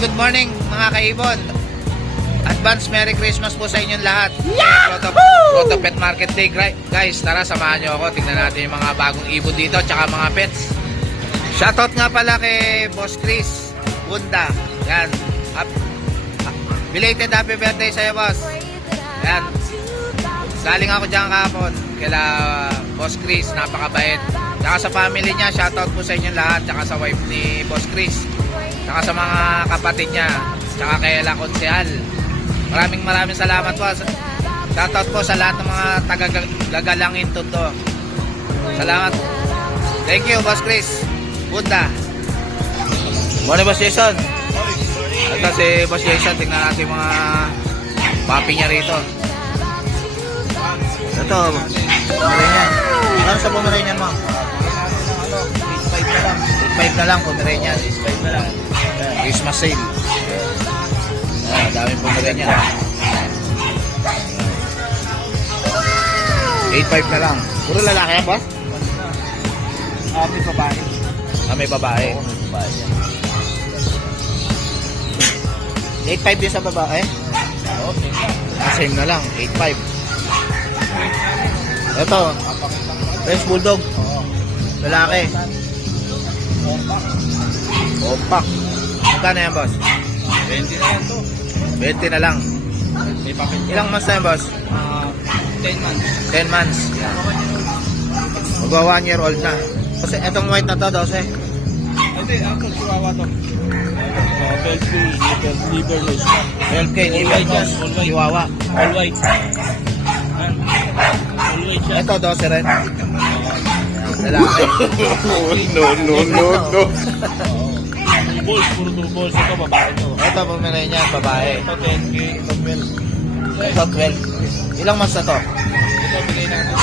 good morning mga kaibon. Advance Merry Christmas po sa inyong lahat. Proto Pet Market Day. Guys, tara samahan nyo ako. Tingnan natin yung mga bagong ibon dito tsaka mga pets. Shoutout nga pala kay Boss Chris Bunda. Yan. Belated happy birthday sa'yo, boss. Yan. Galing ako dyan kahapon kila Boss Chris. Napakabait. Tsaka sa family niya, shoutout po sa inyong lahat. Tsaka sa wife ni Boss Chris. Tsaka sa mga kapatid niya. Tsaka kay La Consehal. Maraming salamat po. Shoutout po sa lahat ng mga taga-gagalangin Tondo. Salamat. Thank you, Boss Chris Bunda. Morning, Boss Jason. Ito si Boss Jason. Tingnan natin mga papi niya rito. Ito, Pomeranian. Ano sa Pomeranian mo? 8.5 na lang. 8.5 na lang, Pomeranian. 8.5 na lang. Christmas sale. Daming Pomeranian. 8.5 na lang. Puro lalaki yan, boss? May babae. May babae. 8.5 din sa babae? Same na lang, 8.5. Ito, French Bulldog. Lalaki. Compact. Magkano yan, boss? 20 na yan to. 20 na lang. May papel. Ilang months na yan, boss? 10 months. 10 months. Magwa 1 year old na. Kasi itong white na to, 12. Ito, ako chihuahua to. Belgian, liverless. 12K, All white yan, all white. Chihuahua. All white. All white siya. Ito, 12 rin. Lalaki. No. Two balls, puro two balls. Ito, babae to. Ito, Pomeranian, babae. Ito, 10K. Ito, 12. Ito, 12. Ilang months na to? Ito, bigay natin.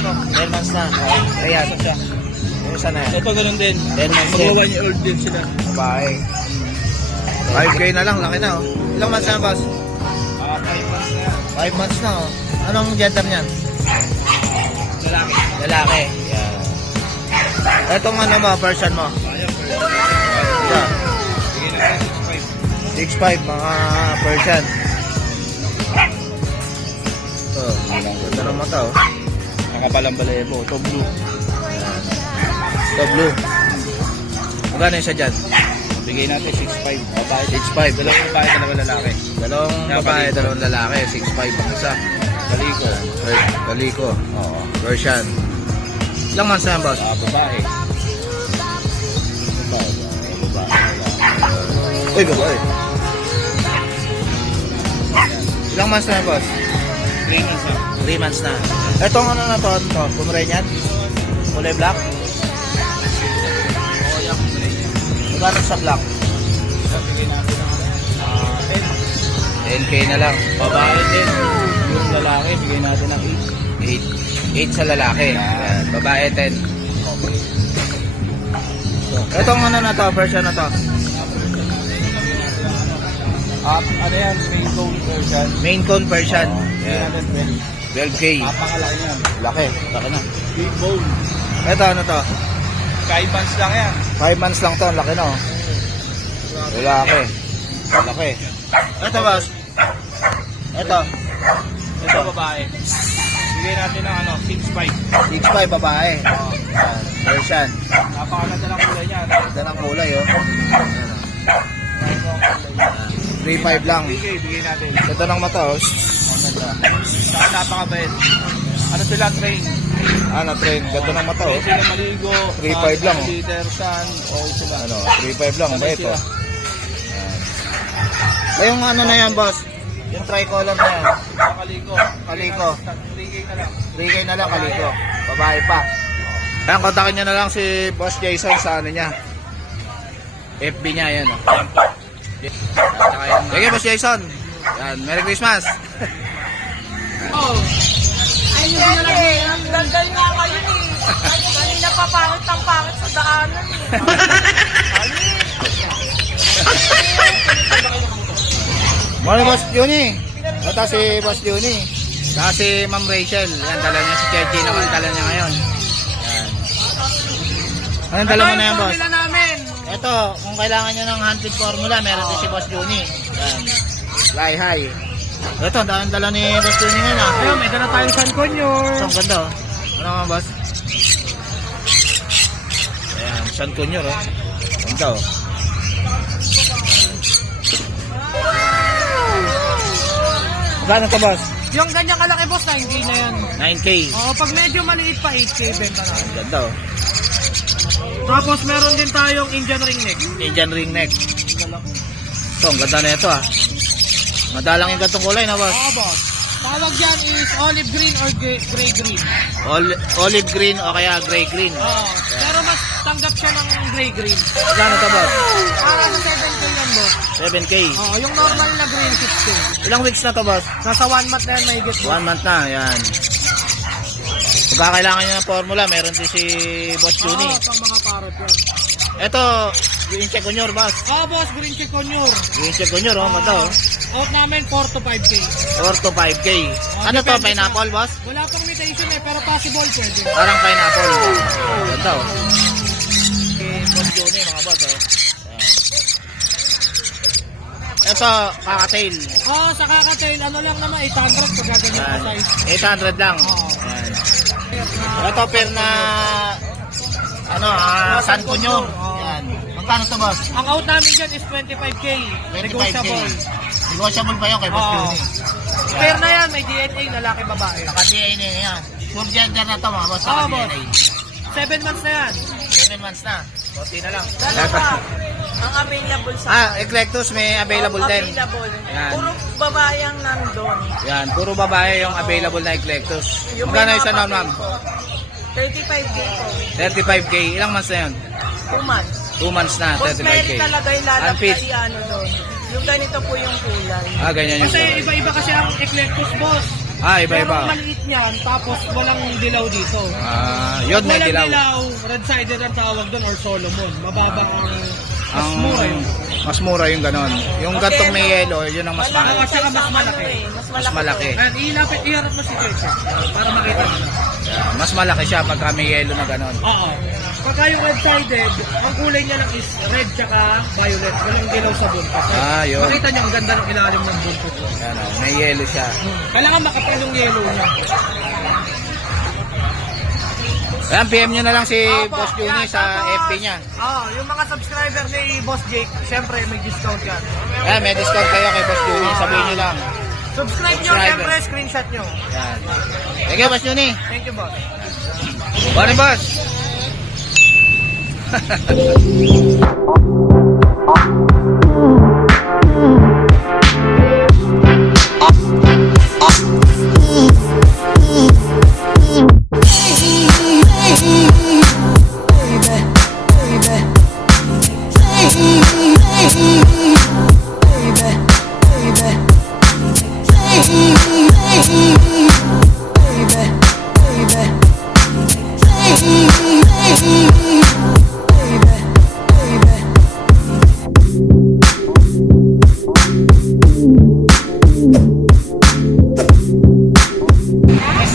Ito, 10 months na. Ayan. Isa siya. Yung isa na yan. Ito, ganun din. 10 months din. Mag 1 year old din sila. Babae. 5K na lang, laki na oh. Ilang months na, boss? 5 months na yan. 5 months na oh. Anong gender niyan? Lalaki. Lalaki. Yan. Itong ano mo, version mo? Ito. Bigay natin 6'5", mga Persian. Ito, ganda ng mata oh. Nakapalang balebo. Ito, blue. Yan. Ito blue. Magkano yung isa dyan? Bigay natin 6'5". Babae. 6'5". Dalawang babae, dalawang lalaki. Dalawang babae, dalawang lalaki. 6'5" ang isa. Kaliko. Kaliko. Oo. Persian. Ilang months na yan, boss? Babae. Uy, babae. Ilang months na yan, boss? 3 months na. 3 months na. Etong ano na to? Ito, Pomeranian? Kulay black? Magkano sa black? Bigay natin ng 10K na lang. babae din. Yung lalaki, bigay natin ng 8 sa lalaki. Ayan. Babae 10. Etong ano na to? Version na to? 8. Ano yan? Main cone version. Main cone version. Bigay Ayan. natin 12K. 20. Napakalaki niyan. Laki. Laki na. Big bone. Ito ano to? 5 months lang yan. 5 months lang to. Laki na oh. Lalaki. Laki. Ito, boss. Ito. Ito babae. Bigay natin ng 6'5". 6'5", babae. Ayan. Persian. Napakaganda ng kulay niya. Ganda ng kulay oh. 3.5 lang. Bigay natin. Ito ng mata oh. Saka napakabait. Ano sila train? Na-train. Ganda ng mata oh. Pwede sila maligo. 3.5 lang, oh. Liter, sun. O sila. Ano, 3.5 lang. Sanay Ba ito? sila. Yung ano na yan, boss? Yung tricolor na yan. Kaliko. Kaliko. 3K na lang. 3K na lang, kaliko. Babae pa. Ayan, kontakin nyo na lang si Boss Jason sa ano niya. FB niya, yan oh. Sige, Boss Jason. Yan, Merry Christmas. Oh. Ay, hindi na lang. Ang gandal nga kayo eh. Kanina pa pangit ang pangit sa daanan eh. Morning, Boss Juni. Ito si Boss Juni. Saka si Ma'am Rachel. Yan, dala niya si Chechi naman. Dala niya ngayon. Yan. Anong dala mo na yan, boss? Ito yung namin. Ito, kung kailangan nyo ng hunted formula, meron din si Boss Juni. Yan. Fly high. Ito, dala ni Boss Juni ngayon ah. Ayun, may dala tayong San Conyor. Ito, ang ganda oh. Ano nga boss? Ayan, San Conyor oh. Ganda oh. Magkano ka boss? Yung ganyan kalaki boss, 9K na yan. 9K. Oo, pag medyo maliit pa, 8K benta na. Ang ganda oh. Tapos meron din tayong Indian ring neck. Indian ring neck. Ito, ang ganda na ito ah. Madalang yung gatong kulay na boss. Oo boss. Tawag dyan is olive green or gray green. Olive green o kaya gray green. Oo. Pero mas tanggap siya ng gray green. Magkano ka boss? Para sa 7K yan boss. 7K. Oo, yung normal na green 6K. Ilang weeks na to boss? Nasa 1 month na yan may get 1 month na, yan. Pagka kailangan nyo ng formula, meron din si Boss Juni. Oo, pang mga parrot yan. Ito, yung check on your boss. Oo boss, green chick conure. Yung check on your, oh, ganda oh. Out namin 4 to 5K. 4 to 5K. Ano to, depende pineapple sa- boss? Wala pang mutation eh, pero possible pwede. Parang pineapple. Ganda oh. Si Boss Juni, mga boss oh. Ayan. Ito, kakatail. Oo, sa kakatail, ano lang naman, 800 pag gaganyan Yan. pa size. 800 lang. Oo. Ayan. Ito, per na ano, San Conyor. Yan. Magkano to boss? Ang out namin dyan is 25K. 25K. Negotiable. Negotiable pa yun kay Boss Oo. Juni. Pair na yan, may DNA, lalaki, babae. Naka-DNA yan. Sure gender na to mga boss. Oo, Naka-DNA. 7 months na yan. 7 months na. Konti na lang. Dalawa. Ang available sa Eclectus may available din. available. Yan. Puro babae ang nandun. Yan, puro babae yung available na Eclectus. Yung Magkano may isa mga na ma'am? papel po, 35K po. 35K. Ilang months na yun? 2 months. 2 months na, Boss, 35K. meron talaga yung Unfit. lalaki ano doon. Yung ganito po yung kulay. Ganyan yung Kasi kulay. iba-iba kasi ang eclectus boss. Iba-iba. Pero maliit niyan, tapos walang dilaw dito. Yun, may Walang dilaw. dilaw, red-sided ang tawag doon or Solomon. Mababa ang mas Ang mura yun. mas mura yung ganon. Yung gantong may yellow, yun ang mas mahal. At saka mas malaki. Mas Mas malaki. Ayan, iharap mo si Cheche para makita mo. Mas malaki siya pagka may yellow na ganon. Oo. Pagka yung red-sided, ang kulay niya lang is red tsaka violet. Walang dilaw sa buntot. Yun. Makita niyo ang ganda ng ilalim ng buntot. Yan, may yellow siya. Kailangan makapal yung yellow niya. Ayan, PM nyo na lang si Opo, Boss Juni yan, sa tapos, FB niya. Yung mga subscriber ni Boss Jake, syempre may discount yan. Ayan, may discount kayo kay Boss Juni. Sabihin nyo lang. Subscribe nyo, Subscriber. syempre screenshot nyo. Yan. Thank you, Boss Juni. Thank you, boss. Morning, boss.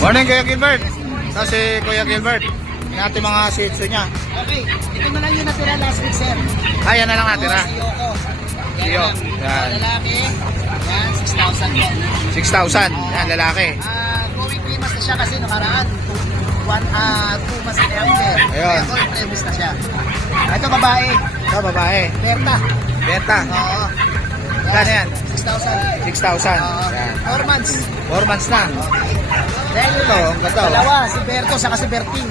Morning, Kuya Gilbert. Ito si Kuya Gilbert. Yung ating mga shih tzu niya. Okay, ito na lang yung natira last week, sir. Yan na lang natira. Yoko. Iyo. Yan. Lalaki, yan, 6,000 yan. 6,000. Yan, lalaki. Going 3 months na siya kasi nakaraan. 2 months na yung sir. Ayun. Ito, 3 months na siya. Ito babae, Ito, babae. Berta. Benta. Oo. Magkano yan? 6,000. 6,000. Oo. Yan. 4 months. 4 months na. Then, Ito, ang ganda. oh. dalawa, si Berto saka si Berting.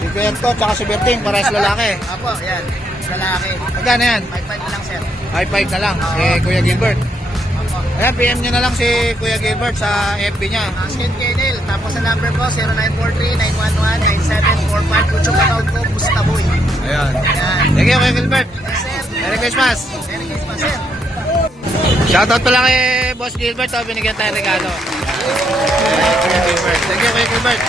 Si Berto tsaka si Berting, parehas lalaki. Apo, yan. Lalaki. Magkano yan? 5,500 na lang, sir. 5,500 na lang. Si Kuya Gilbert. Ayan, PM nyo na lang si Kuya Gilbert sa FB niya. Skin Kennel. Tapos sa number ko, 0943-911-9745. Kutso pa tawag ko, Bustaboy. Ayan. Yan. Thank you, Kuya Gilbert. Yes, sir. Merry Christmas. Merry Christmas, sir. Shoutout pala kay Boss Gilbert. Binigyan tayo regalo. Kuya Gilbert. Thank you, Kuya Gilbert.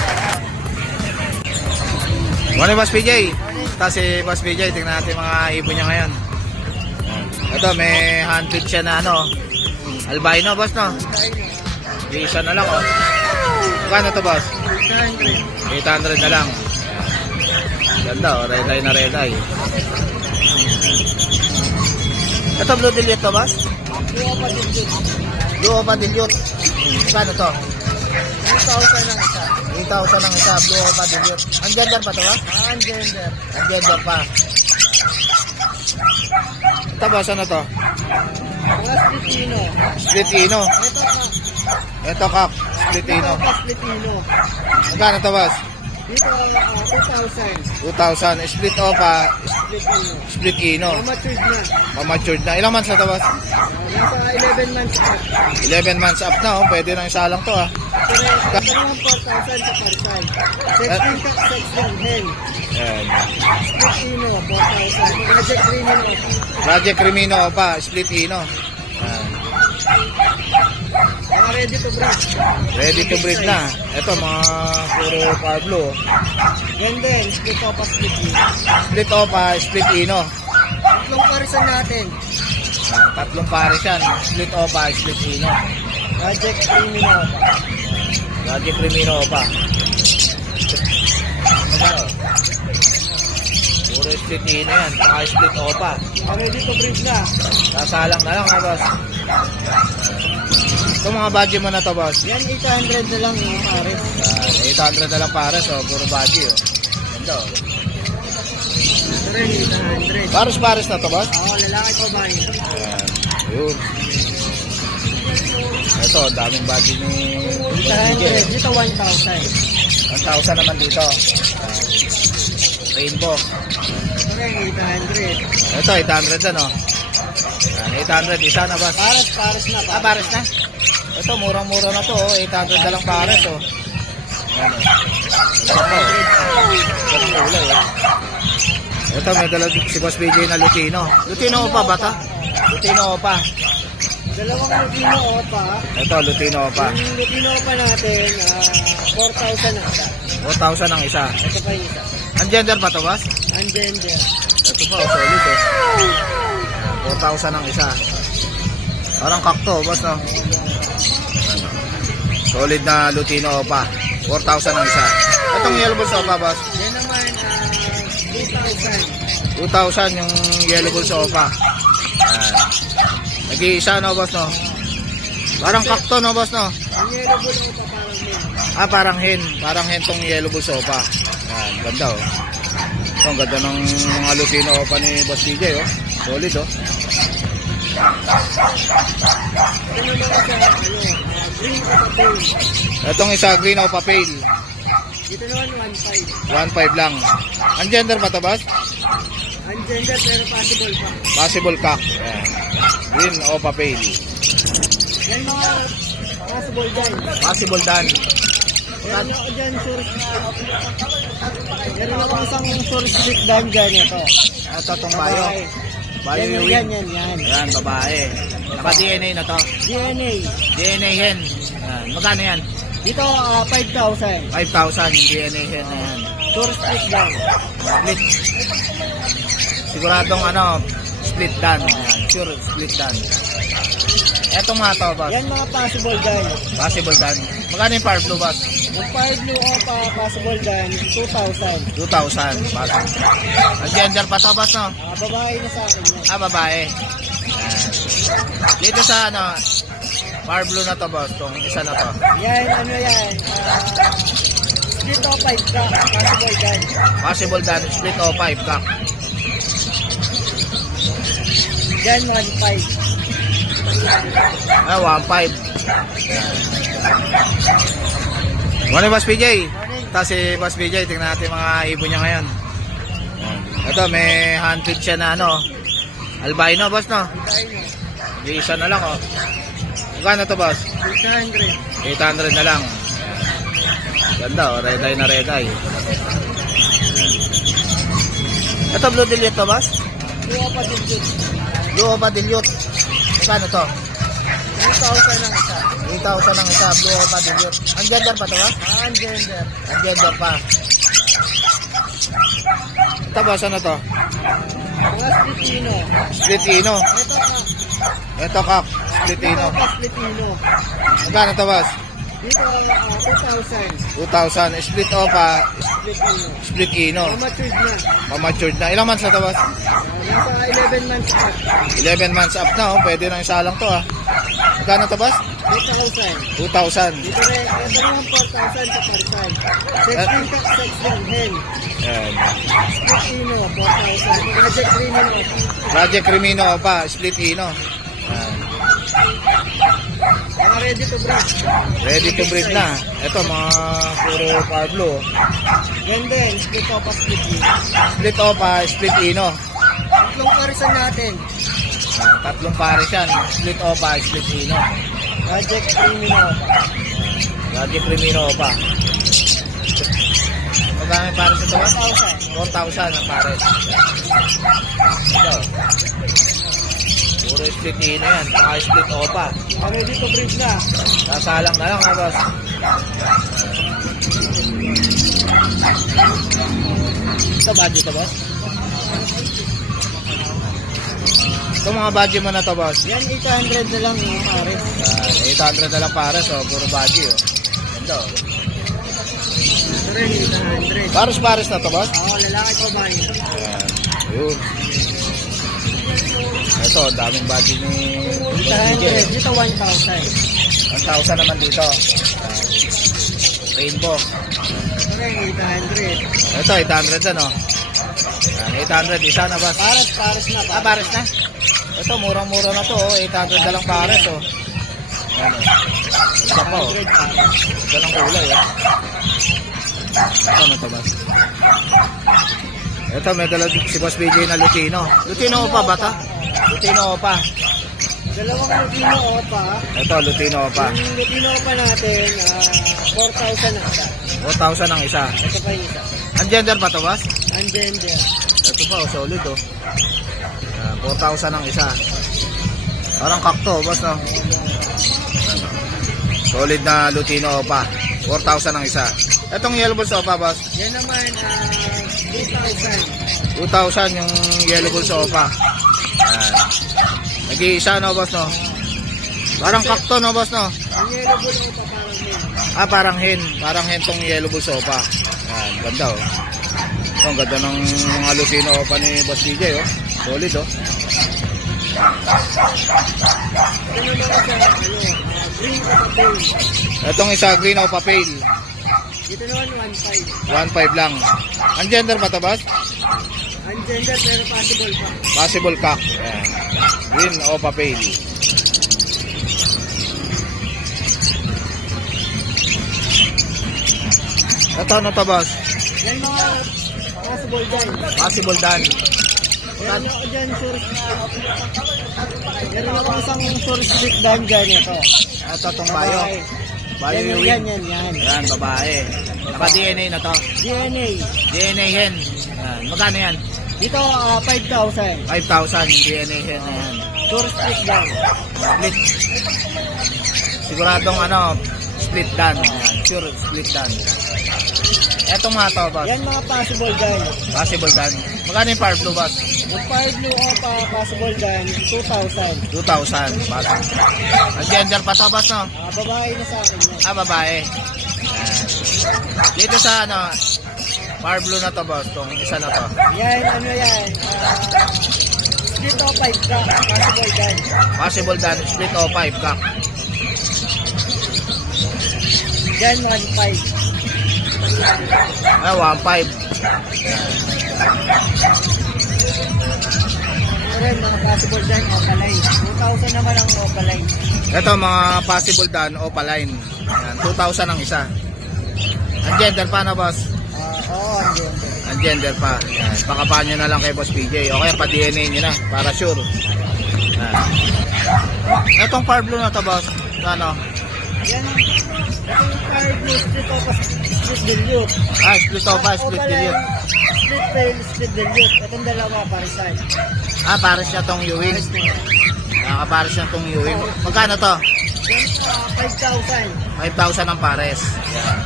Morning, Boss PJ. Ito si Boss PJ. Tingnan natin mga ibon niya ngayon. Ito, may hunted siya na ano. Albino, boss, no? Isa na lang, oh. Kano to, boss? 800 na lang. Ganda, oh. Red eye na red eye. Ito Blue Dilute to, boss? Buwa pa din din. Blue Opa Dilute. Kano to? 3,000 ang isa. 3,000 ang isa, Blue Opa Dilute. Ang gender pa to, boss? Ang gender. Ang gender pa. Ito, boss, ano to? Mga Splitino. Splitino. Ito pa. Ito, kak. Splitino. Ito pa Splitino. Magkano to, boss? Dito ang 2,000. 2,000. Split Opa, Splitino. Split Ino. Matured na. Matured na. Ilang months na to, boss? Nasa 11 months pa. 11 months up na, oh. Pwede na isa lang to, ah. Pero yung 4,000 sa Parsal. Sex din hen. Ayan. Splitino, 4,000. Project Premium. Project Crimino Opa, Split Ino. Ayan. Mga ready to breed. Ready to breed na. Ito, mga puro Pablo. Yan din, split pa Splitino. Split Opa, Split Ino. Tatlong parisan natin. Tatlong pares yan. Split Opa, Split Ino. Project Premium. Project Crimino Opa. Ano? Puro Split Ino yan. Saka Split Opa. Mga ready to breed na. Sasalang na lang, ha, boss? Ito mga budget mo na to, boss. Yan 800 na lang yung pares. 800 na lang pares, oh. Puro budget, oh. Ganda, oh. Ito rin 800. Pares-pares na to, boss? Oo, lalaki pa ba yun? Ayan. Ayun. Ito, daming budget ni 800. Dito 1,000. 1,000 naman dito. Rainbow. Ito rin 800. Ito, 800 ano. Ayan, 800. Isa na, boss? Pares na pa. Pares na. Ito, murang-mura na to, oh. 800 na lang pares, oh. Ayan, oh. Ito, kulay, oh. Ito, may dala si Boss BJ na Lutino. Lutino pa ba ta? Lutino pa. Dalawang Lutino Opa. Ito, Lutino pa. Yung Lutino Opa natin, 4,000 ang isa. 4,000 ang isa. Ito pa yung isa. Ang gender ba to, boss? Ang gender. Ito pa, oh, solid, oh. 4,000 ang isa. Parang kakto, boss, no? Solid na Lutino pa. 4,000 ang isa. Itong yellow bulls pa, boss? Yan naman, 2,000. 2,000 yung yellow bulls pa. Ayan. Nag-iisa, no, boss, no? Parang kakto, no, boss, no? Ang yellow bull Opa parang yun. Ah, parang hen tong yellow bulls pa. Ayan, ganda, oh. Ito, ang ganda ng mga Lutino pa ni Boss DJ, oh. Solid, oh. Ito naman sa, green Opa Pale. Itong isa, green o papel. Dito naman 1,500. 1,500 lang. Ang gender ba to, boss? Ang gender pero possible pa. Possible cock. Ayan. Green o papel. Yan mga possible dyan. Possible dan. Meron ako dyan, meron ako isang source split dyan dyan ito. Ito itong bayo. Bayo Yan, yung yan, wing. yan. Ayan, babae. Naka-DNA na to. DNA. DNA hen. Ayan. Magkano yan? Dito, 5,000. 5,000 yung DNA hen na yan. Source split dyan. Split. Siguradong split dan. Ayan. Sure, split dan. Etong mga to, boss. Yan mga possible dyan. Possible dan. Magkano yung power blue, boss? Yung 5 blue Opa possible dyan, 2,000. 2,000. Possible. Ang gender pa to, boss, no? Babae na sa akin yan. Ah, babae. Ayan. Dito sa power blue na to, boss. Itong isa na to. Yan, ano yan. Split o 5 ka. Possible dyan. Possible dan. Split o 5 cock. Yan, 1,500. Ah, 1,500. Morning, Boss PJ. Ito si Boss PJ. Tingnan natin mga ibon niya ngayon. Ayan. Ito, may hunted siya na albino, boss, no? Di isa na lang, oh. Magkano to, boss? 800. 800 na lang. Ganda, oh. Red eye na red eye. Ito, blue dilute to, boss? Blue Opa din. Blue Opa dilute. Magkano to? 3,000 ang isa. 3,000 ang isa, blue Opa dilute. Ang gender pa to, boss? Ang gender. Ang gender pa. Ito, boss, ano to? Mga Splitino. Splitino. Ito pa. Ito, kak. Splitino. Ito pa Splitino. Magkano to, boss? Dito, 2,000. 2,000. Split opa, Split ano. split ino. Matured na. Matured na. Ilang months na to, boss? Nasa 11 months pa. 11 months up na, oh. Pwede na isa lang to, ah. Magkano to, boss? 2,000. 2,000. Dito rin, ito rin yung 4,000 sa Parsan. 16 hen. Ayan. Split ino, 4,000. Project Criminal. Project Crimino opa, split ino. Ayan. Mga ready to breed. Ready to breed na. Ito, mga puro Pablo. Ganda yan, split opa, split ino. Split opa, split ino. Tatlong parisan natin. Tatlong pares yan. Split opa, split ino. Project Criminal. Project Crimino opa. Magkano yung pares ito, boss? 4,000. 4,000 ang pares. Ito. Puro split ino yan. Saka split opa. Mga ready to breed na. Sasalang na lang, ha, boss. Ito, budget to, boss? Ito mga budget mo na to, boss. Yan, 800 na lang yung pares. 800 na lang pares, oh. Puro budget, oh. Ito. Ito rin, 800. Pares-pares na to, boss? Oo, lalaki pa ba yun? Ayan. Ayun. Ito, daming budget ni 800, dito 1,000. 1,000 naman dito. Rainbow. Ito rin, 800. Ito, 800 ano. Ayan, 800. Isa na, boss? Pares na. Ah, pares na? Ito, murang-mura na to, oh. 800 na lang pares, oh. Ano? Ito pa, oh. 100 pares. Ito lang kulay, oh. Ito na to, boss. Ito, may dala si Boss BJ na Lutino. Lutino pa ba ta? Lutino pa. Dalawang Lutino Opa. Ito, Lutino pa. Yung Lutino Opa natin, 4,000 na isa. 4,000 ang isa. Ito pa yung isa. Ang gender ba to, boss? Ang gender. Ito pa, oh, solid, oh. 4,000 ang isa. Parang kakto, boss, no? Solid na Lutino pa. 4,000 ang isa. Itong yellow bulls opa, boss. Yan naman, 2,000. 2,000 yung yellow bulls opa. Ayan. Nag-iisa, no, boss, no? Parang kakto, no, boss, no? Ang yellow bull Opa parang yun. Ah, parang hen. Parang hen tong yellow bulls opa. Ayan, ganda, oh. Ito, ang ganda ng mga Lutino opa ni Boss DJ, oh. Solid, oh. Ito naman sa, green Opa Pale. Itong isa, green opa pale. Dito naman, 1,500. 1,500 lang. Ang gender ba to, boss? Ang gender, pero possible pa. Possible cock. Ayan. Green opa pale. Ito, ano to, boss? Yan mga possible dyan. Possible dan. Meron ako dyan, source na. Meron ako isang source split down dyan. Ito. Ito, itong bayo. Bayo yung Yan, wing. yan. Ayan, babae. Naka-DNA na to. DNA. DNA hen. Ayan. Magkano yan? Dito, 5,000. 5,000 yung DNA hen na yan. Source split down. Split. Siguradong split dan. Ayan. Sure, split dan. Etong mga to, boss. Yan mga possible dyan. Possible dan. Magkano yung power blue, boss? Yung fire blue Opa, possible dyan, 2,000. 2,000. Bata. Ang gender pa to, boss, no? Babae na sa akin yan. Ah, babae. Ayan. Dito sa, power blue na to, boss. Itong isa na to. Yan, yan. Split o 5 ka, possible dyan. Possible dan. Split o 5 cock. Yan, 1,500. Ah, 1,500. Rin, mga possible dyan, Opaline. 2,000 naman ang Opaline. Ito, mga possible dan o paline. Ayan, 2,000 ang isa. Ang gender pa na, boss? Oo, ang gender. Ang gender pa. Ayan, pakapaan nyo na lang kay Boss PJ. O kaya pa-DNA nyo na, para sure. Ayan. Itong power blue na to, boss. Ano? Yan, ito yung fire blue, split Opa, split dilute. Ah, split opa, split dilute. Split tail, split dilute. Itong dalawa, parisan. Ah, pares niya tong Ewing. Paris na yan. Nakakapares niya tong Ewing. Magkano to? Yan, 5,000. 5,000 ang pares. Ayan.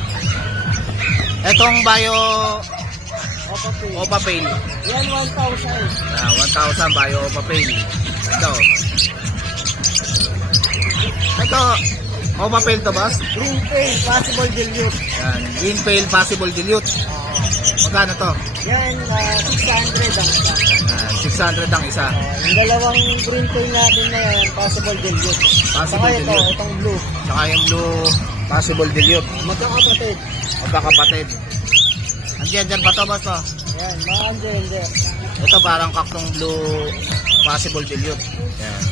Etong Bayo Opa Pay. Opa Pale. Yan, 1,000. Ah, 1,000 Bayo Opa Pale. Ito. O papel to, boss? Green Pale, possible dilute. Yan. Green Pale Possible Dilute. Magkano to? Yan, 600 ang isa. 600 ang isa. Yung dalawang green pale natin na yan, possible dilute. Possible Saka ito, dilute. itong blue. Saka yung blue Possible Dilute. Magkakapatid. Magkakapatid. Ang gender pa to, boss, to? Yan, mga gender. Ito parang kaktong blue Possible Dilute. Yan.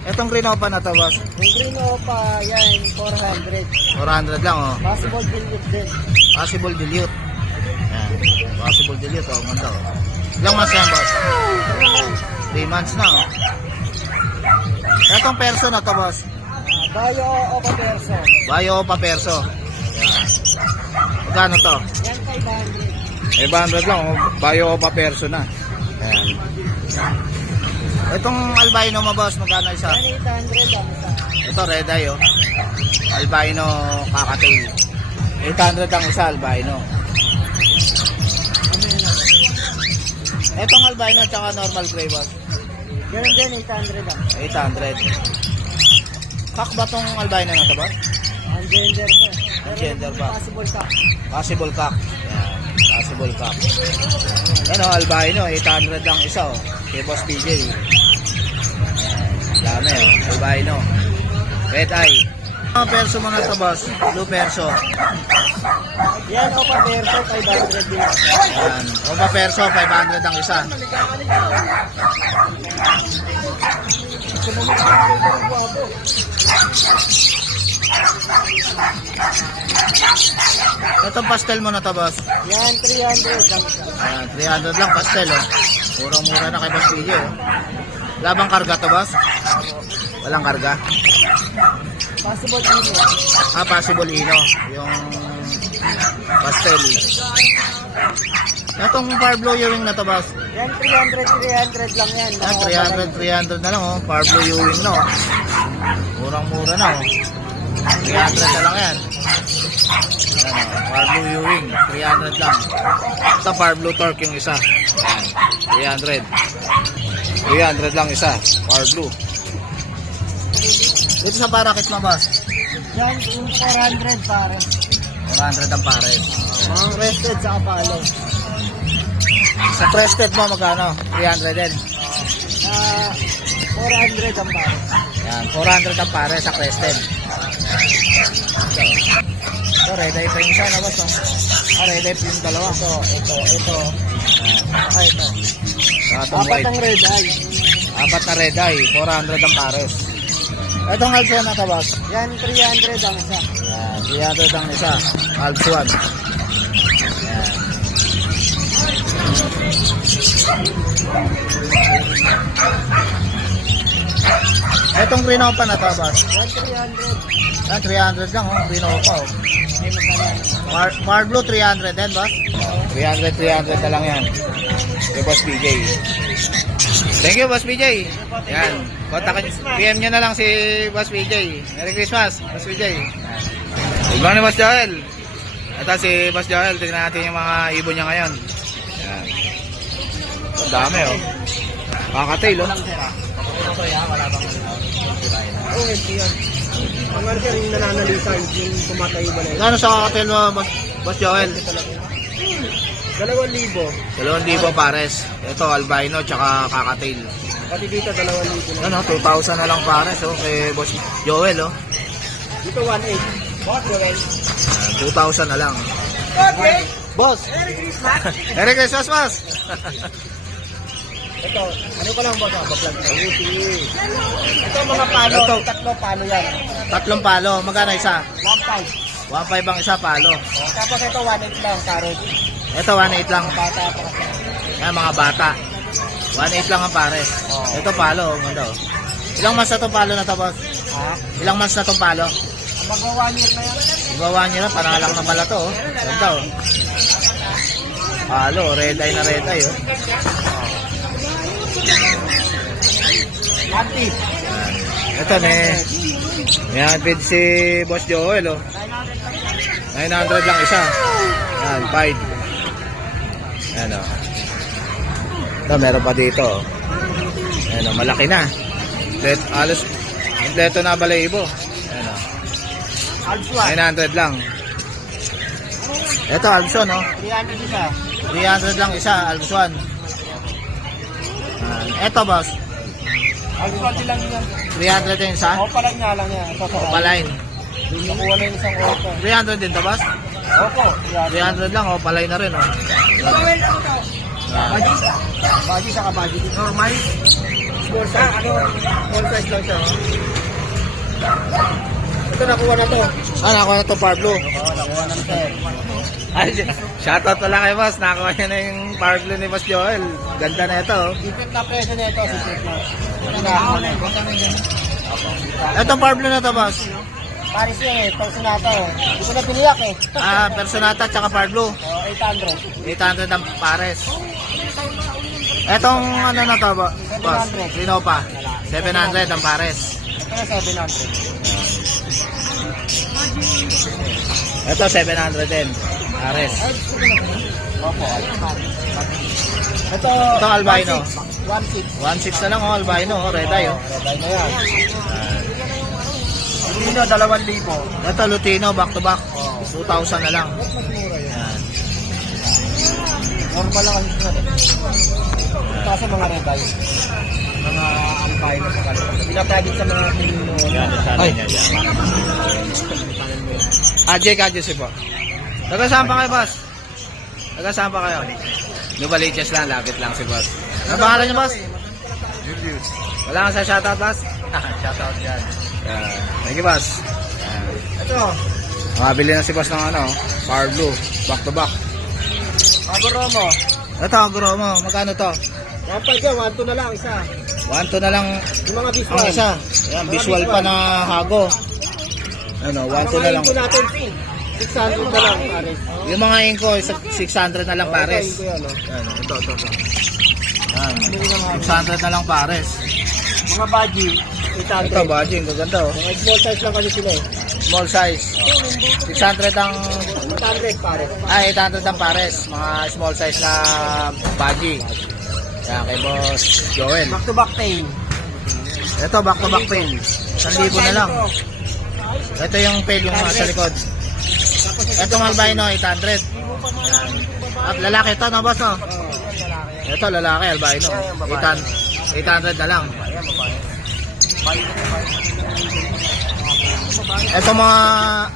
Itong green opa na to, boss. Yung green opa, yan, 400. 400 lang, oh. Possible dilute din. Possible Dilute. Yan. Possible Dilute, oh. Ganda, oh. Ilang months yan, boss? 3 months na, oh. Itong perso na to, boss. Bayo opa perso. Bayo opa perso. Yan. Magkano to? Yan, 500. 500 lang, oh. Bayo opa perso na. Yan. Itong albino mo, boss, magkano isa? Yan, 800 ang isa. Ito, red eye, oh. Albino kakatail. 800 ang isa, albino. Itong albino tsaka normal gray, boss. Ganun din, 800 ang. 800. Kak ba tong albino na to, boss? Ang gender ko. Ang gender ba? Possible ka. Possible cock. Yan. Possible cock. Ano, albino, 800 lang isa, oh. Kay Boss PJ. Dami, oh. Albino. Red eye. Mga perso mo na to, boss. Blue perso. Yan, opa perso, 500 din. Yan. Opa perso, 500 ang isa. Itong pastel mo na to, boss. Yan, 300 ang isa. Ayan, 300 lang pastel, oh. Murang-mura na kay Boss PJ, oh. Labang karga to, boss? Walang karga. Possible din. Possible ino. Yung pastel. Itong Parblo Ewing na to, boss. Yan, 300 lang yan. Yan, 300 na lang, oh. Parblo Ewing na, oh. Murang-mura na, oh. 300 na lang yan. Ayan, oh. Parblo Ewing, 300 lang. Ito, Parblo Torque yung isa. Ayan, 300. 300 lang isa, Parblo. Dito sa parakit mo, boss. Yan, yung 400 para. 400 ang pares. Mga rested sa kapalo. Sa crested mo, magkano? 300 din. 400 ang para. Yan, 400 ang pares sa crested. Ito, red eye pa yung isa na, boss, oh. Red eye pa yung dalawa. Ito. Saka ito. Atong Apat white. ang red eye. Apat na red eye, 400 ang pares. Itong half one na to, boss. Yan, 300 ang isa. Yan, 300 ang isa. Half one. Yan. Itong green opa na to, boss. Yan, 300. Yan, 300 lang, oh. Green opa, oh. Hindi mo pa yan. Parblo, 300 din, boss. 300 na lang yan. Kay Boss PJ. Thank you, Boss PJ. Yan. Kontakin, PM nyo na lang si Boss PJ. Merry Christmas, Boss PJ. Good morning, Boss Joel. Ito si Boss Joel. Tignan natin yung mga ibon niya ngayon. Yan. Ang dami, oh. Kakatail, oh. Oh, ito yan. Ang ano siya, yung nananalisan, yung tumatayo ba na yun? Gano'n sa kakatail mo, Boss Joel? 2,000. 2,000 pares. Ito, albino, tsaka kakatail. Pati dito, 2,000 na. Ano, 2,000 na lang pares, oh. Kay Boss Joel, oh. Dito, 1,800. Bakit, Joel? 2,000 na lang. Okay. Boss! Merry Christmas. Merry Christmas, boss! Ito, ano ko lang ba ito? Baklag. Ito mga palo, Ito. tatlo palo yan. 3 palo. Magkano isa? 1,500. 1,500 ang isa palo. Tapos ito, 1,800 lang, carrot. Ito, 1,800 lang. Bata pa kasi. Yan, mga bata. 1,800 lang ang pares. Ito palo. Ang ganda, oh. Ilang months na itong palo na to, boss? Ha? Ilang months na itong palo? Ang magwa 1 year na yan. Gawa niya na. Panalang na pala to, oh. Ganda, oh. Palo. Red eye na red eye, oh. Active. Ito, may outfit si Boss Joel, oh. 900 lang isa. Yan, 5. Yan, oh. Ito, meron pa dito, oh. Yan, oh, malaki na. Alos, kompleto na balahibo. Alpha. 900 lang. Ito, Alpson, no? 300 isa. 300 lang isa, Alpson. Ito, boss. Alpha din lang yan. 300 din isa. Opaline nga lang yan. Ito sa Opaline. Nakuha na yung isang opo. 300 din to, boss? Opo. 300 lang, Opaline na rin, oh. Baji. Baji sa kabaji. Normal. Small size. Small size lang siya. Ito nakuha na to. Nakuha na to, Power Blue. Nakuha na to. Ay, shoutout pala kay boss. Nakuha niya na yung Power Blue ni Boss Joel. Ganda na ito, oh. Different na presyo na ito. Itong Power Blue na to, boss. Paris yan eh. Person na ito. Hindi ko na piniyak eh. Personata tsaka Power Blue. 800. 800 ang pares. Etong ano na to, boss? 700. Rinopa. 700 ang pares. Ito na 700. Ito 700 din. Pares. Opo. Ito. Itong albino. 1.6. 1.6 na lang, oh, albino, oh, red eye, oh. Red na yan. Lutino, 2,000. Ito Lutino, back to back. 2,000 na lang. Yan. Normal lang kasi sila. Kasi mga red eye. Mga albino sa kalito. Pinapagit sa mga pinino. Ay. Jesse po. Taga saan pa kayo, boss? Taga saan pa kayo? Novaliches lang, lapit lang si boss. Ano pangalan niyo, boss? Julius. Wala kang sa shoutout, boss? Shoutout yan. Thank you, boss. Ito. Makabili na si boss ng ano, Power Blue, back to back. Agoromo. Ito, aguro mo. Magkano to? 1.5 yan. 1.2 na lang isa. 1.2 na lang Yung mga visual. ang isa. Ayan, visual pa na hago. Ano, 1.2 na lang. Mga natin 600 na lang pares. Yung mga inko, 600 na lang pares. Ito yan, oh. Ayan, ito. Ayan, 600 na lang pares. Mga baji. Ito, 800. badging, gaganda, oh. Mga small size lang kasi sila eh. Small size. 600 ang 800 pares. 800 ang pares. Mga small size na badgy. Yan, kay Boss Joel. Back to back tail. Ito, back to back pail. 1,000 na lang. Ito yung pail yung sa likod. Itong albino, 800. Yan. At lalaki ito, no, boss, no? Ito, lalaki, albino. 800 na lang. Ito mga,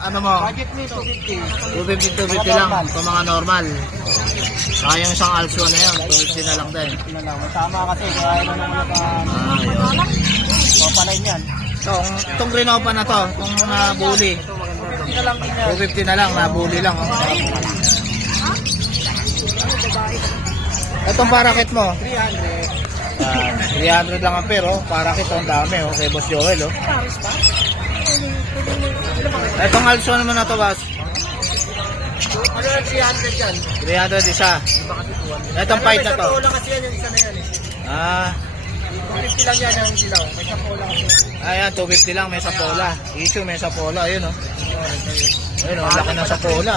ano mo, Budget ni 250. 250 lang. Ito mga normal. Saka yung isang Alpson na yun, 250 na lang din. Na lang. Masama kasi. Kaya na naman naka... Yun. Papalain yan. So, itong Grenopa na to, itong nabuli. 250 na lang din yan. 250 na lang, nabuli lang. Oh. Itong parakit mo, 300. 300 lang ang pero, parakit ang dami, oh, kay Boss Joel, oh. Itong Alpson naman na to, boss. Ano yung 300 yan? 300 isa. Itong fight na to. Wala kasi yan. Yung isa na yan eh. Ah, 250 lang yan yung dilaw. May sapola kasi. ayan, 250 lang, may sapola. Issue, may sapola, ayun, oh. Ayun, oh, laki ng sapola.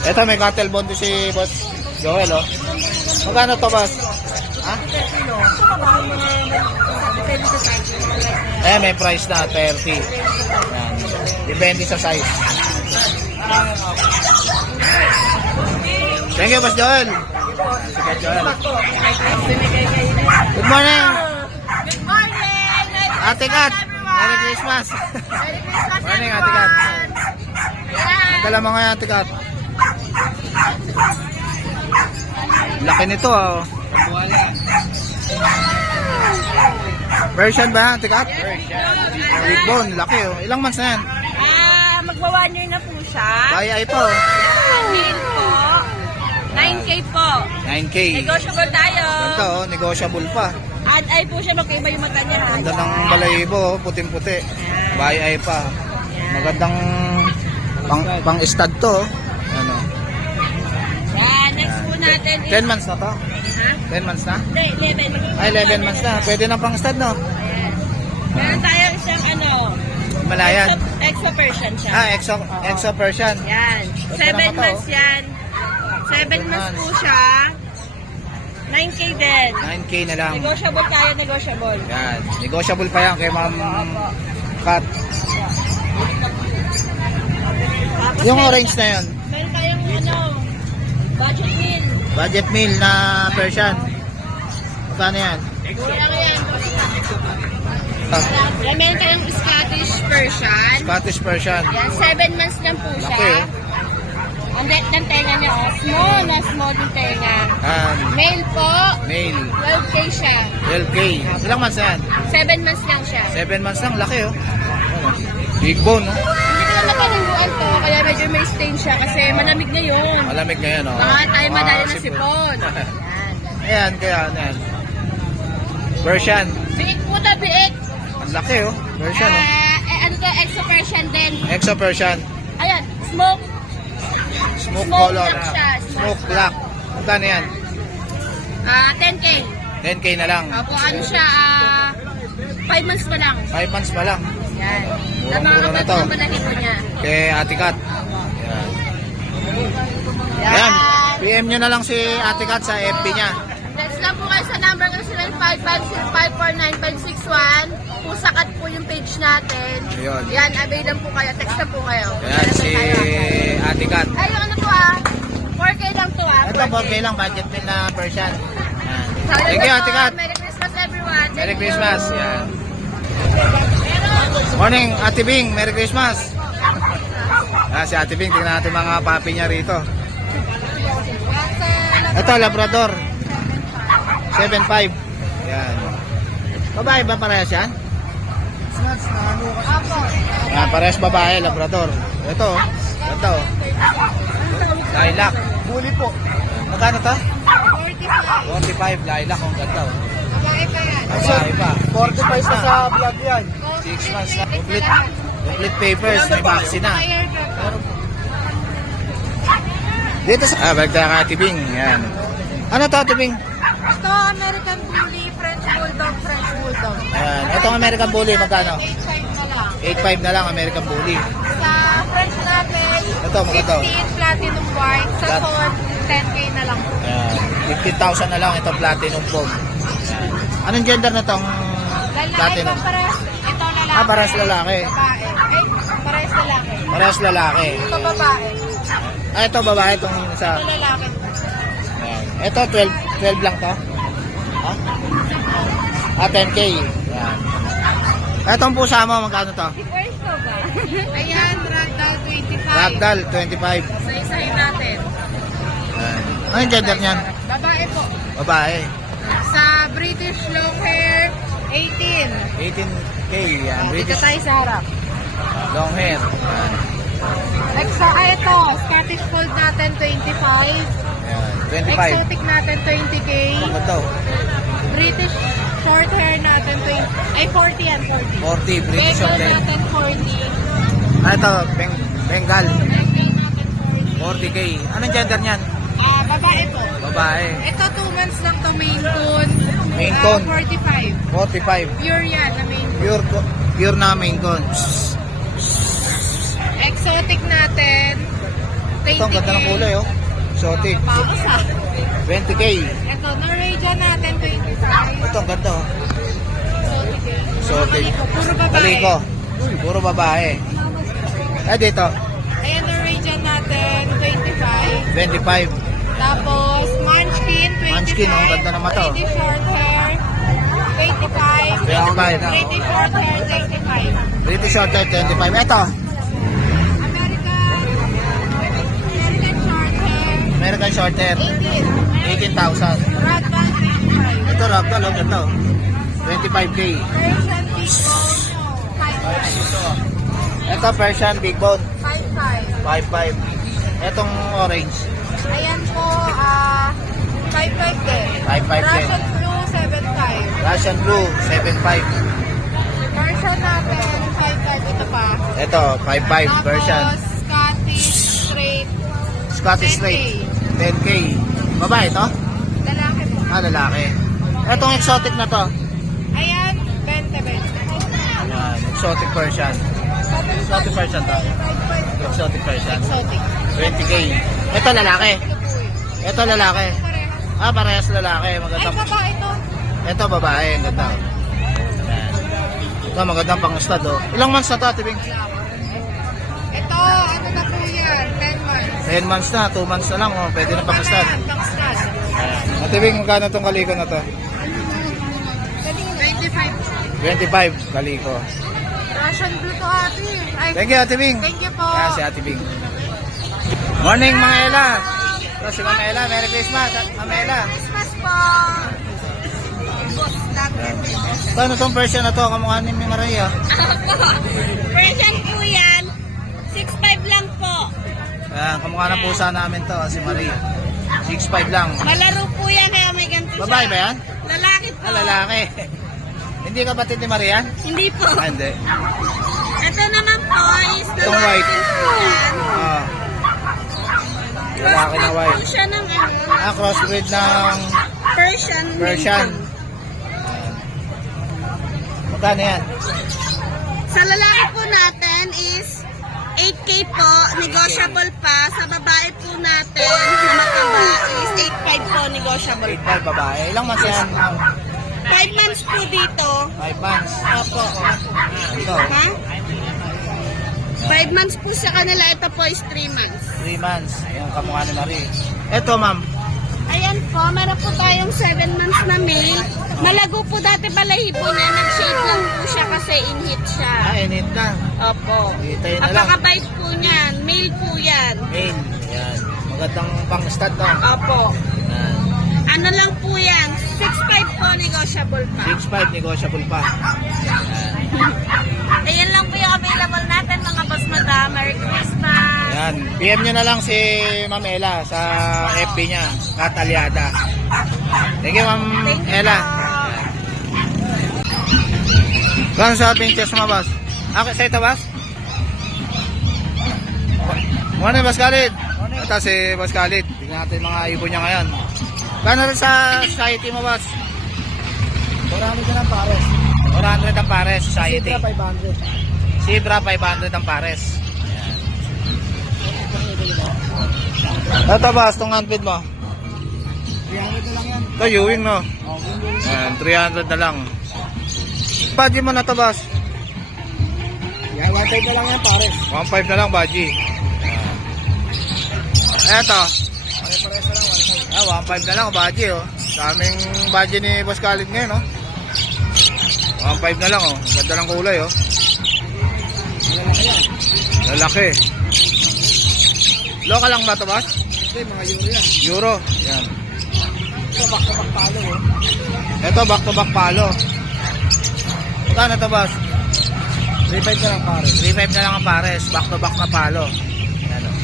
Ito, may cattle bond din si Boss Joel, oh. Magkano to, boss? Ha? May price na, 30. Yan. Depende sa size. Thank you, Boss Joel. Sige, Joel. Good morning. Good morning! Ate Kat. Merry Christmas. Merry Christmas, Morning, Ate Kat. Yan. Dala mo nga, Ate Kat. Laki nito, oh. Version ba, Ate Kat? Big bone, laki, oh. Ilang months na yan? Magwa 1 year na po siya. Kaya ay po. Deal po. 9K po. 9K. Negotiable tayo. Ganito, oh. Negotiable pa. At ay po siya, magkaiba yung mata niya. Ganda ng balayibo, oh. Puting-puti. Bayay pa. Magandang pang-stud to, oh. Ano? Yan, next po natin 10 months na to? 10 months na? Hindi, 11. Ay, 11 months na. Pwede na pang-stud, no? Ayan. Meron tayong isang Malayan. exo Persian siya. Exo Persian. Yan. Ganda 7 naman to, months yan. 7 months po siya. 9K din. 9K na lang. Negotiable tayo, negotiable. Yan. Negotiable pa yan kay Ma'am Cut. Tapos Yung meron orange na yun. Meron tayong budget meal. Budget meal na Persian. Magkano yan? Ano yan? Ah, Yan, meron tayong Scottish Persian. Scottish Persian. Yan, 7 months lang po siya. Laki, oh. Ang depth ng tenga niya, small yung tenga. Male po, Male. 12K siya. 12K. Ilang months na yan? 7 months lang siya. 7 months lang. Laki, oh. Ano? Big bone, no? Hindi ko lang napanungguan to, kaya medyo may stain siya kasi malamig ngayon. Malamig ngayon, oh. Baka tayo madali ng sipon. sipon. Ayan, kaya ano yan. Persian. Biik po na biik. Ang laki, oh. Persian, oh. Ano to, Exo Persian din. Exo Persian. Ayan, smoke. Smoke Smoke color. black siya. Smoke black. Magkano yan? 10K. 10K na lang. Opo, ano siya, 5 months pa lang. 5 months pa lang. Yan. Murang-mura na to. Naman na po niya. Kay Ate Kat. Ayan. PM nyo na lang si Ate Kat sa FB niya. Text lang po kayo sa number ko 0955-0549561. Pusakat po yung page natin. Ayun. Yan, avail lang po kayo. Text lang po kayo. Ayan, si Ate Kat. Ay, yung ano to 4K lang to Ito, 4K lang. Budget din na Persian. Ayan. Sorry Thank you, po. Ate Kat. Merry Christmas everyone. Merry Thank you. Christmas. Ayan. Morning, Ate Bing. Merry Christmas. Si Ate Bing, tingnan natin mga papi niya rito. Ito, Labrador. 7.5. Ayan. Babae ba parehas yan? Parehas babae, Labrador. Ito, ito. Lilac. Bully po. Magkano to? 45. Lilac, ang ganda. Babae pa. 45 pa sa vlog yan. 6 months na. Complete papers. May vaccine na. Dito sa... balik tayo kay Ate Bing. Yan. Ano to, Ate Bing? Ito, American Bully, French Bulldog, French Bulldog. Ayan. Itong American Bully, magkano? 8.5 na lang. 8.5 na lang, American Bully. Sa French natin, Ito, maganda. 15 Platinum White. Sa Plat- Sword, 10K na lang. Ayan. 15,000 na lang itong Platinum Foam. Ayan. Anong gender na itong Lalaki Platinum? pa pares. Ito lalaki. Parehas lalaki. Babae. Ay, pares lalaki. Parehas lalaki. Ito babae. Ito babae itong isa. Ito lalaki. Ayan. Ito 12 lang to. Ha? 10K. Ayan. Itong pusa mo, magkano to? Ayan, ragdoll 25. Ragdoll, 25. Sa isahin natin. Ayan. Anong gender niyan? Babae po. Babae. Sa British long hair, 18. 18K. Yan. Dito British tayo sa harap. long hair. Ayan. Ito, Scottish Fold natin, 25. Ayan. 25. Exotic natin, 20K. Ano to? British short hair natin, 20. Ay, 40 yan, 40. 40. British Bengal long hair. natin, 40. Ito, Bengal. Bengal natin, 40K. Anong gender niyan? 40. Babae po. Babae. Ito, 2 months lang to, Maine Coon. Maine Coon. 45. 45. Pure yan, na Maine Coon. Pure na main con. Exotic natin, 20K. Ito, ang ganda ng kulay, oh. Exotic. Tapos 20K. Ito, Norwegian natin, 25. Ito, ang ganda, oh. Exotic. Puro babae. Taliko. Puro babae. Dito. Ayan, Norwegian natin, 25. 25. Tapos, Munchkin, 25. Munchkin, ang ganda ng mata, oh. British short hair, 25. 25. British short hair, 25. British short hair, 25. Ito. American short hair, American short hair. 18. 18,000. Ragdoll, 25. Ito, Ragdoll, oh. Ganda, oh. 25K. Persian big bone, 55. Ito, Persian Big Bone. 55. 55. Etong orange. Ayan po, 55 din. 55 din. Russian blue, 75. Russian Blue, 75. Persian natin, 55. Ito pa. Ito, 55 Persian. Tapos, Scottish straight, Scottish 10K. Straight, 10K. Babae ito? lalaki po. Lalaki. Etong exotic na to. Ayan, 20. Ayan, exotic Persian. Exotic Persian to. Exotic Persian. Exotic. 20K. Ito lalaki. Ito lalaki. Parehas lalaki. Ay, Magandang. babae ito. Ito babae. Ang ganda. Ayan. Ito, magandang pang-stud, oh. Ilang months na to, Ate Bing? Ito, ano na po yan? 10 months. 10 months na, 2 months na lang, oh. Pwede na pang-stud. Pang-stud. Ate Bing, magkano tong kaliko na to? 25. 25 kaliko. Russian blue to ate. Ay, Thank you, Ate Bing. thank you po. Yan, si Ate Bing. Morning, Mga Ella. Ito si Ma'am Ella. Merry Christmas, Ma'am Ella. Christmas po. Boss natin. Ito, ano tong version na to? Kamukha ni Maria. Persian po yan. 6'5 lang po. Ayan, kamukha ng pusa namin to, si Maria. 6'5 lang. Malaro po yan kaya may ganito siya. Babae ba yan? Lalaki po. Ah, lalaki. Hindi kapatid ni Maria? Hindi po. Ah, hindi. Ito naman po is Itong white. po yan. Ah. Lalaki na Po white. siya ng ano, Ah, crossbreed ng Persian. Persian. Magkano yan? Sa lalaki po natin is 8K po, negotiable pa. Sa babae po natin, na mataba is 8.5 po, negotiable pa. 8'5 babae. Ilang months yan? 5 months po dito. 5 months. Opo. Ito, Ha? 5 months po sa kanila, ito po is 3 months. 3 months. Yung kamukha ni Maria. Ito, ma'am. Ayan po, meron po tayong 7 months na male. Malago po dati balahibo niya, nag-shade lang po siya kasi in-heat siya. Ah, init na. Opo. Hitayin na lang. Apakabait po niyan, male po yan. Main. Yan. Magandang pang-stud to. Opo. Yan. Ano lang po yan, 6.5 po, negotiable pa. 6'5 negotiable pa. Ayan lang po yung available natin mga boss madam. Merry Christmas! Yan. PM nyo na lang si Ma'am Ella sa FB niya. Kat Aliada. Thank you, Ma'am Thank you Ella. po. Kano sa pinches mo, boss? Okay, sa ito, boss? Morning, Boss Khalid. Ito si Boss Khalid. Tignan natin mga ibon niya ngayon. Kano rin sa society mo, boss? 400 ka ng pares. 400 ang pares, society. 500. Zebra, 500 ang pares. Ayan. Ito, boss, itong handfeed mo. 300 na lang yan. Ito, Ewing, no? Ayan, 300 na lang. Budget mo na to, boss. Yan, 1.5 na lang yan pares. 1.5 na lang, Baji. Eto. Pare-pares na lang, 1.5. 1.5 na lang, Baji, oh. Daming Baji ni Boss Khalid ngayon, oh. 1.5 na lang, oh. Ganda ng kulay, oh. Lalaki. Local lang ba ito, boss? Ito, mga euro yan. Euro. Yan. Ito, back-to-back palo, oh. Ito, back-to-back palo. Magkano ito, boss? 3.5 na lang pares. 3.5 na lang ang pares. Back-to-back na palo. Yan, oh.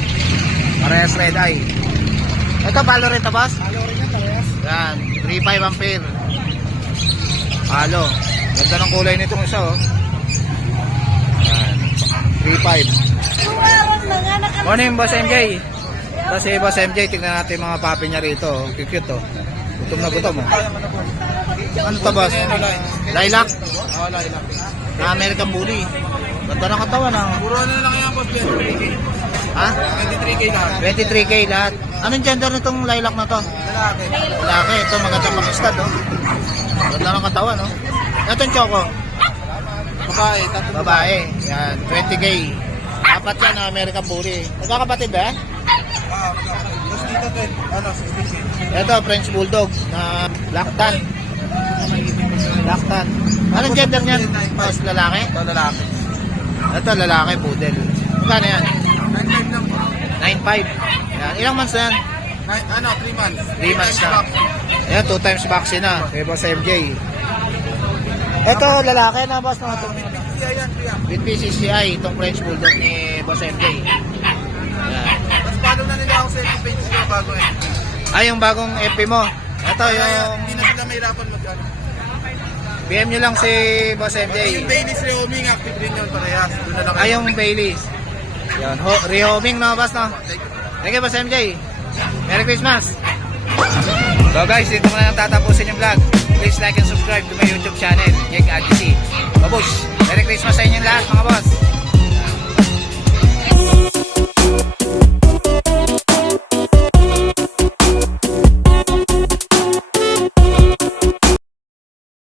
Parehas red eye. Ito, palo rin ito, boss? Palo rin yan, parehas. Yan, 3.5 ang pair. Palo. Ganda ng kulay nitong isa, oh. Yan. 3.5. Morning, Boss MJ. Ito si Boss MJ. Tingnan natin mga papi niya rito, oh. Cute, oh. Gutom na gutom, oh. Ano to, boss? Lilac? Oo, lilac. Na American Bully. Ganda ng katawan, ah. Puro ano na lang yan, boss. 23K. Ha? 23K lang. 23K lahat. Anong gender nitong lilac na to? Lalaki. Lalaki. Ito, maganda pang stud, oh. Ganda ng katawan, oh. Itong choco. Babae, tatlo. Babae. Yan, 20K. Apat yan na American Bully. Magkakapatid ba yan? Tapos dito, 16K. Ito, French Bulldog na Black Tan. Black Tan. Anong gender niyan? Mas lalaki? Ito, lalaki. Ito, lalaki, poodle. Magkano yan? 9.5 lang po. 9.5. Yan. Ilang months na yan? 3 months. 3 months na. Yan, 2 times vaccine na. Kay Boss MJ. Ito, lalaki na, boss. No? Siya yan, siya. With PCCI, itong French Bulldog ni Boss MJ. Yan. Tapos follow na nila ako sa FB page ko bago eh. Ay, yung bagong FB mo. Ito, yung Hindi na sila mahirapan mag-ano. PM nyo lang si Boss MJ. Yung Baileys Rehoming, active rin yun, parehas. Doon na lang. Ay, yung Baileys. Yan, rehoming na, boss, no? Thank you, Boss MJ. Merry Christmas! So guys, dito ko na lang tatapusin yung vlog. Please like and subscribe to my YouTube channel, Jake Adjisi. Babush! Merry Christmas sa inyong lahat, mga boss!